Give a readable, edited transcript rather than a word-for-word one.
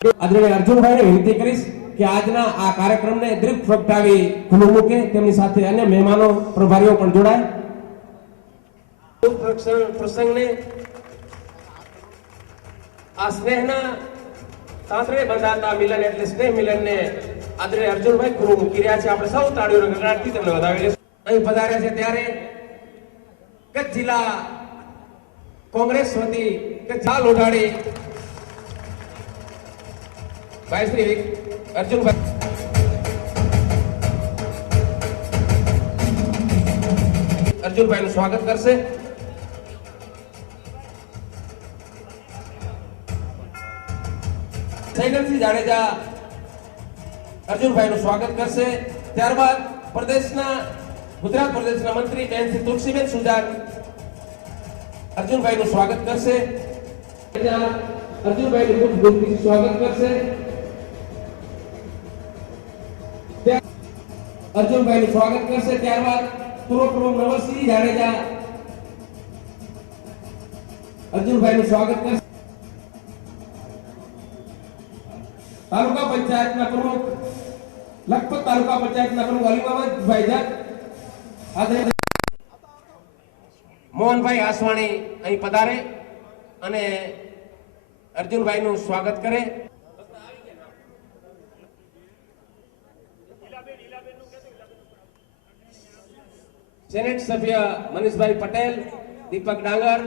આદરણીય અર્જુનભાઈને વિનંતી કરીશ કે આજના આ કાર્યક્રમને દીપ પ્રગટાવી ખુલ્લું મૂકે, તેમની સાથે અન્ય મહેમાનો પ્રભારીઓ પણ જોડાય. પ્રસંગને આ સ્નેહના તાંતરે બંધાતા મિલન એટલે સ્નેહ મિલનને આદરણીય અર્જુનભાઈ ખુલ્લું મૂકી રહ્યા છે. આપણે સૌ તાળીઓના ગગડાટથી તેમને વધાવી લઈશું. અહીં પધાર્યા છે ત્યારે કચ્છ જિલ્લા કોંગ્રેસ વતી કચ્છ લોઢાડી ભાઈ શ્રી અર્જુનભાઈનું સ્વાગત કરશે. સૈનલસિંહ જાડેજા અર્જુનભાઈનું સ્વાગત કરશે. ત્યારબાદ ગુજરાત પ્રદેશના મંત્રી બેન શ્રી તુલસીબેન સુજાન અર્જુનભાઈનું સ્વાગત કરશે. અર્જુનભાઈનું મુખ ગુલથી સ્વાગત કરશે. અર્જુનભાઈનું સ્વાગત કરશે. ત્યારબાદ પૂર્વ પ્રમુખ નવલસિંહ જાડેજા અર્જુનભાઈનું સ્વાગત કરશે. તાલુકા પંચાયતના પ્રમુખ લખપત તાલુકા પંચાયતના પ્રમુખ અલીમામદભાઈ જટ, મોહનભાઈ આસવાણી અહીં પધારે અને અર્જુનભાઈનું સ્વાગત કરે. સેનેટ સભ્ય મનીષભાઈ પટેલ, દીપક ડાંગર,